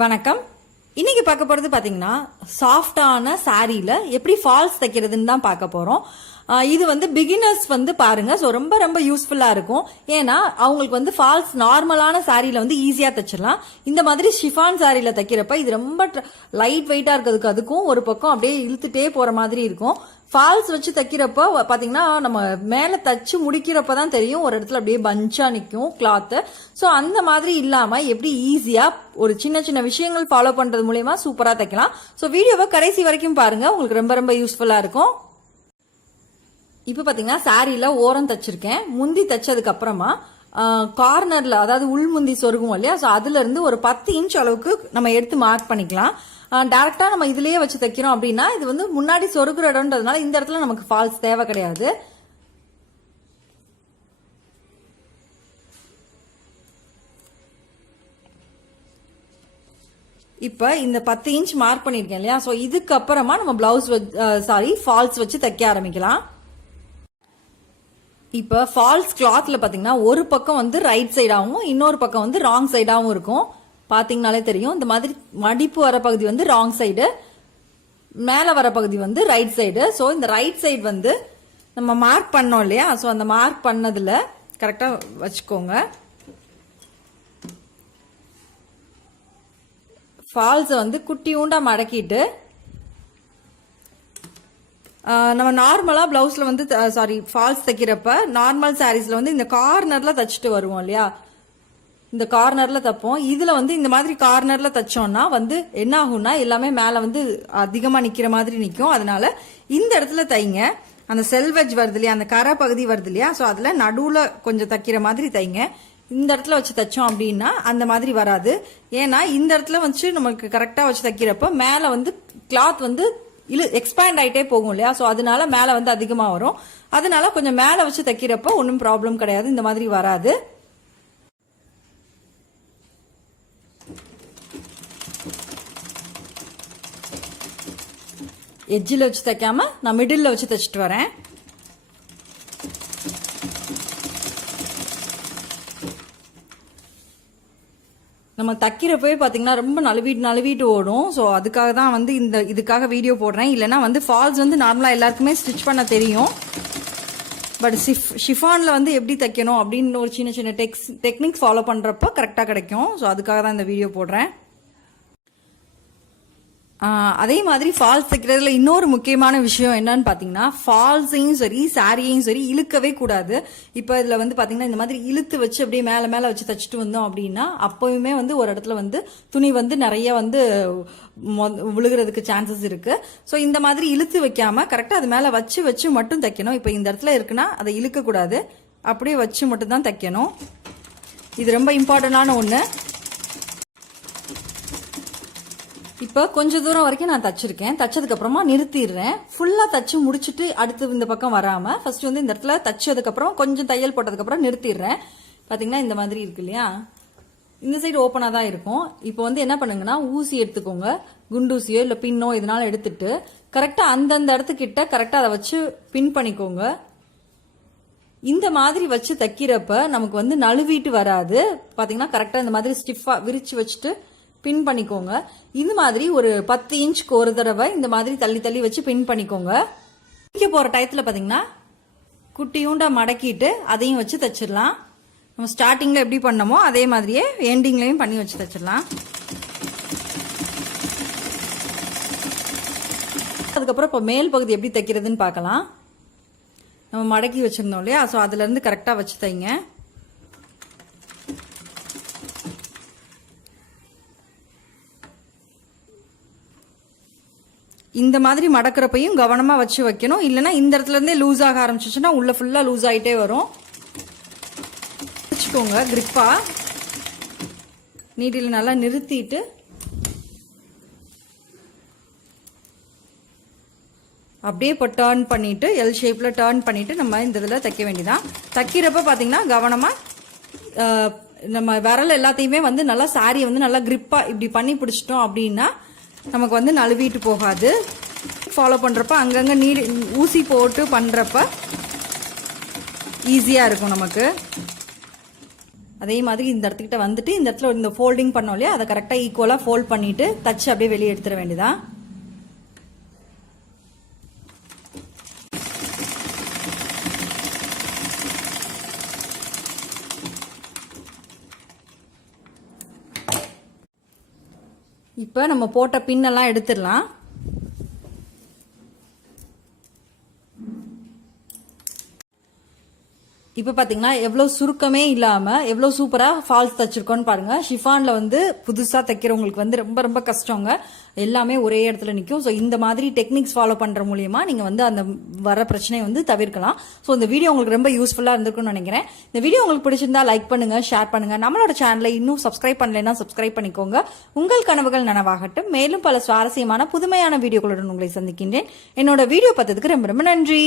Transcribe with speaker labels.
Speaker 1: வணக்கம். இன்னைக்கு பார்க்க போறது பாத்தீங்கன்னா சாஃப்டான சாரியில எப்படி ஃபால்ஸ் தைக்கிறதுன்னு தான் பார்க்க போறோம். இது வந்து பிகினர்ஸ் வந்து பாருங்க ஸோ ரொம்ப ரொம்ப யூஸ்ஃபுல்லா இருக்கும். ஏன்னா அவங்களுக்கு வந்து ஃபால்ஸ் நார்மலான சாரியில வந்து ஈஸியா தைச்சிடலாம். இந்த மாதிரி ஷிஃபான் சாரியில தைக்கிறப்ப இது ரொம்ப லைட் வெயிட்டா இருக்கிறதுக்கு அதுக்கும் ஒரு பக்கம் அப்படியே இழுத்துட்டே போற மாதிரி இருக்கும். ஃபால்ஸ் வச்சு தைக்கிறப்ப பார்த்தீங்கன்னா நம்ம மேலே தச்சு முடிக்கிறப்ப தான் தெரியும். ஒரு இடத்துல அப்படியே பஞ்சாக நிற்கும் கிளாத்து ஸோ அந்த மாதிரி இல்லாமல் எப்படி ஈஸியாக ஒரு சின்ன சின்ன விஷயங்கள் ஃபாலோ பண்ணுறது மூலயமா சூப்பராக தைக்கலாம். ஸோ வீடியோவை கடைசி வரைக்கும் பாருங்கள் உங்களுக்கு ரொம்ப ரொம்ப யூஸ்ஃபுல்லாக இருக்கும். இப்போ பார்த்தீங்கன்னா சாரியில் ஓரம் தச்சிருக்கேன். முந்தி தச்சதுக்கு அப்புறமா கார்னரில் அதாவது உள்முந்தி சொருகும் இல்லையா? ஸோ அதுலேருந்து ஒரு பத்து இன்ச் அளவுக்கு நம்ம எடுத்து மார்க் பண்ணிக்கலாம். டேரெக்டாக நம்ம இதுலேயே வச்சு தைக்கிறோம் அப்படின்னா இது வந்து முன்னாடி சொருகுற இடம்ன்றதுனால இந்த இடத்துல நமக்கு ஃபால்ஸ் தேவை கிடையாது. இப்போ இந்த பத்து இன்ச் மார்க் பண்ணியிருக்கேன் இல்லையா? ஸோ இதுக்கப்புறமா நம்ம பிளவுஸ் சாரி ஃபால்ஸ் வச்சு தைக்க ஆரம்பிக்கலாம். இப்போ ஃபால்ஸ் கிளாத்ல பார்த்தீங்கன்னா ஒரு பக்கம் வந்து ரைட் சைடாகவும் இன்னொரு பக்கம் வந்து ராங் சைடாகவும் இருக்கும். பார்த்தீங்கனாலே தெரியும். இந்த மாதிரி மடிப்பு வர பகுதி வந்து ராங் சைடு மேலே வர பகுதி வந்து ரைட் சைடு ஸோ இந்த ரைட் சைடு வந்து நம்ம மார்க் பண்ணோம் இல்லையா? ஸோ அந்த மார்க் பண்ணதில் கரெக்டாக வச்சுக்கோங்க. ஃபால்ஸை வந்து குட்டியூண்டா மடக்கிட்டு நம்ம நார்மலாக ப்ளவுஸில் வந்து சாரி ஃபால்ஸ் தைக்கிறப்ப நார்மல் சாரீஸில் வந்து இந்த கார்னரில் தைச்சிட்டு வருவோம் இல்லையா? இந்த கார்னரில் தைப்போம். இதில் வந்து இந்த மாதிரி கார்னரில் தைச்சோம்னா வந்து என்ன ஆகும்னா எல்லாமே மேலே வந்து அதிகமாக நிற்கிற மாதிரி நிற்கும் அதனால இந்த இடத்துல தைங்க. அந்த செல்வெஜ் வருது இல்லையா? அந்த கரை பகுதி வருது இல்லையா? ஸோ அதில் நடுவில் கொஞ்சம் தைக்கிற மாதிரி தைங்க. இந்த இடத்துல வச்சு தைச்சோம் அப்படின்னா அந்த மாதிரி வராது. ஏன்னா இந்த இடத்துல வச்சு நமக்கு கரெக்டாக வச்சு தைக்கிறப்ப மேலே வந்து கிளாத் வந்து இழு எக்ஸ்பேண்ட் ஆயிட்டே போகும் இல்லையா? ஸோ அதனால மேலே வந்து அதிகமாக வரும். அதனால கொஞ்சம் மேலே வச்சு தைக்கிறப்ப ஒன்றும் ப்ராப்ளம் கிடையாது. இந்த மாதிரி வராது. எஜ்ஜில் வச்சு தைக்காம நான் மிடில் வச்சு தைச்சிட்டு வரேன். நம்ம தைக்கிறப்பவே பார்த்தீங்கன்னா ரொம்ப நழுவிட்டு நழுவிட்டு ஓடும். ஸோ அதுக்காக தான் வந்து இந்த இதுக்காக வீடியோ போடுறேன். இல்லைனா வந்து ஃபால்ஸ் வந்து நார்மலாக எல்லாருக்குமே ஸ்டிச் பண்ண தெரியும். பட் ஷிஃப் ஷிஃபானில் வந்து எப்படி தைக்கணும் அப்படின்னு ஒரு சின்ன சின்ன டெக்ஸ் டெக்னிக் ஃபாலோ பண்ணுறப்போ கரெக்டாக கிடைக்கும். ஸோ அதுக்காக தான் இந்த வீடியோ போடுறேன். அதே மாதிரி ஃபால்ஸ் தைக்கிறதுல இன்னொரு முக்கியமான விஷயம் என்னன்னு பார்த்தீங்கன்னா ஃபால்ஸையும் சரி சாரியையும் சரி இழுக்கவே கூடாது. இப்போ இதில் வந்து பார்த்தீங்கன்னா இந்த மாதிரி இழுத்து வச்சு அப்படியே மேலே மேலே வச்சு தைச்சிட்டு வந்தோம் அப்படின்னா அப்போயுமே வந்து ஒரு இடத்துல வந்து துணி வந்து நிறைய வந்து மொ- விழுகிறதுக்கு சான்சஸ் இருக்கு. ஸோ இந்த மாதிரி இழுத்து வைக்காம கரெக்டாக அது மேலே வச்சு வச்சு மட்டும் தைக்கணும். இப்போ இந்த இடத்துல இருக்குன்னா அதை இழுக்கக்கூடாது. அப்படியே வச்சு மட்டும் தான் தைக்கணும். இது ரொம்ப இம்பார்ட்டண்டான ஒன்று இப்போ கொஞ்ச தூரம் வரைக்கும் நான் தச்சிருக்கேன். தச்சதுக்கு அப்புறமா நிறுத்திடுறேன். ஃபுல்லாக தச்சு முடிச்சுட்டு அடுத்து இந்த பக்கம் வராமல் ஃபர்ஸ்ட் வந்து இந்த இடத்துல தச்சதுக்கப்புறம் கொஞ்சம் தையல் போட்டதுக்கப்புறம் நிறுத்திடுறேன். பார்த்தீங்கன்னா இந்த மாதிரி இருக்கு இல்லையா? இந்த சைடு ஓப்பனாக தான் இருக்கும். இப்போ வந்து என்ன பண்ணுங்கன்னா ஊசி எடுத்துக்கோங்க. குண்டூசியோ இல்லை பின்னோ இதனால எடுத்துட்டு கரெக்டாக அந்தந்த இடத்துக்கிட்ட கரெக்டாக அதை வச்சு பின் பண்ணிக்கோங்க. இந்த மாதிரி வச்சு தைக்கிறப்ப நமக்கு வந்து நழுவிட்டு வராது. பார்த்தீங்கன்னா கரெக்டாக இந்த மாதிரி ஸ்டிஃபாக விரிச்சு வச்சுட்டு பின் பண்ணிக்கோங்க. இந்த மாதிரி ஒரு பத்து இன்ச்க்கு ஒரு தடவை இந்த மாதிரி தள்ளி தள்ளி வச்சு பின் பண்ணிக்கோங்க. தைக்க போகிற டயத்தில் பார்த்தீங்கன்னா குட்டியூண்டா மடக்கிட்டு அதையும் வச்சு தைச்சிடலாம். நம்ம ஸ்டார்டிங்கில் எப்படி பண்ணமோ அதே மாதிரியே எண்டிங்லயும் பண்ணி வச்சு தைச்சிடலாம். அதுக்கப்புறம் இப்போ மேல் பகுதி எப்படி தைக்கிறதுன்னு பார்க்கலாம் நம்ம மடக்கி வச்சிருந்தோம் இல்லையா? ஸோ அதுலேருந்து கரெக்டாக வச்சு தைங்க. இந்த மாதிரி மடக்கிறப்பையும் கவனமாக வச்சு வைக்கணும். இல்லைன்னா இந்த இடத்துலேருந்தே லூஸ் ஆக ஆரம்பிச்சிச்சுன்னா உள்ளே ஃபுல்லாக லூஸ் ஆகிட்டே வரும். வச்சுக்கோங்க கிரிப்பாக நீட்டில் நல்லா நிறுத்திட்டு. அப்படியே இப்போ டேர்ன் பண்ணிட்டு எல் ஷேப்பில் டேர்ன் பண்ணிவிட்டு நம்ம இந்த இதில் தைக்க வேண்டியதான் தைக்கிறப்ப பார்த்தீங்கன்னா கவனமாக நம்ம விரல் எல்லாத்தையுமே வந்து நல்லா சாரியை வந்து நல்லா கிரிப்பாக இப்படி பண்ணி பிடிச்சிட்டோம் அப்படின்னா நமக்கு வந்து நழுவிட்டு போகாது. ஃபாலோ பண்ணுறப்ப அங்கங்கே நீர் ஊசி போட்டு பண்ணுறப்ப ஈஸியாக இருக்கும் நமக்கு. அதே மாதிரி இந்த இடத்துக்கிட்ட வந்துட்டு இந்த இடத்துல இந்த ஃபோல்டிங் பண்ணோம் இல்லையா? அதை கரெக்டாக ஈக்குவலாக ஃபோல்ட் பண்ணிவிட்டு தச்சு அப்படியே வெளியே எடுத்துட வேண்டியதான் இப்போ நம்ம போட்ட பின்னெல்லாம் எடுத்துடலாம். இப்போ பார்த்தீங்கன்னா எவ்வளோ சுருக்கமே இல்லாமல் எவ்வளோ சூப்பராக ஃபால்ஸ் தைச்சிருக்கோன்னு பாருங்கள் ஷிஃபானில் வந்து புதுசாக தைக்கிறவங்களுக்கு வந்து ரொம்ப ரொம்ப கஷ்டங்க. எல்லாமே ஒரே இடத்துல நிற்கும் ஸோ இந்த மாதிரி டெக்னிக்ஸ் ஃபாலோ பண்ணுற மூலியமா நீங்கள் வந்து அந்த வர பிரச்சனையை வந்து தவிர்க்கலாம். ஸோ இந்த வீடியோ உங்களுக்கு ரொம்ப யூஸ்ஃபுல்லாக இருந்திருக்கும்னு நினைக்கிறேன். இந்த வீடியோ உங்களுக்கு பிடிச்சிருந்தா லைக் பண்ணுங்கள் ஷேர் பண்ணுங்கள் நம்மளோட சேனலை இன்னும் சப்ஸ்கிரைப் பண்ணலைன்னா சப்ஸ்கிரைப் பண்ணிக்கோங்க. உங்கள் கனவுகள் நனவாகட்டும். மேலும் பல சுவாரஸ்யமான புதுமையான வீடியோக்களுடன் உங்களை சந்திக்கின்றேன். என்னோட வீடியோ பார்த்ததுக்கு ரொம்ப ரொம்ப நன்றி.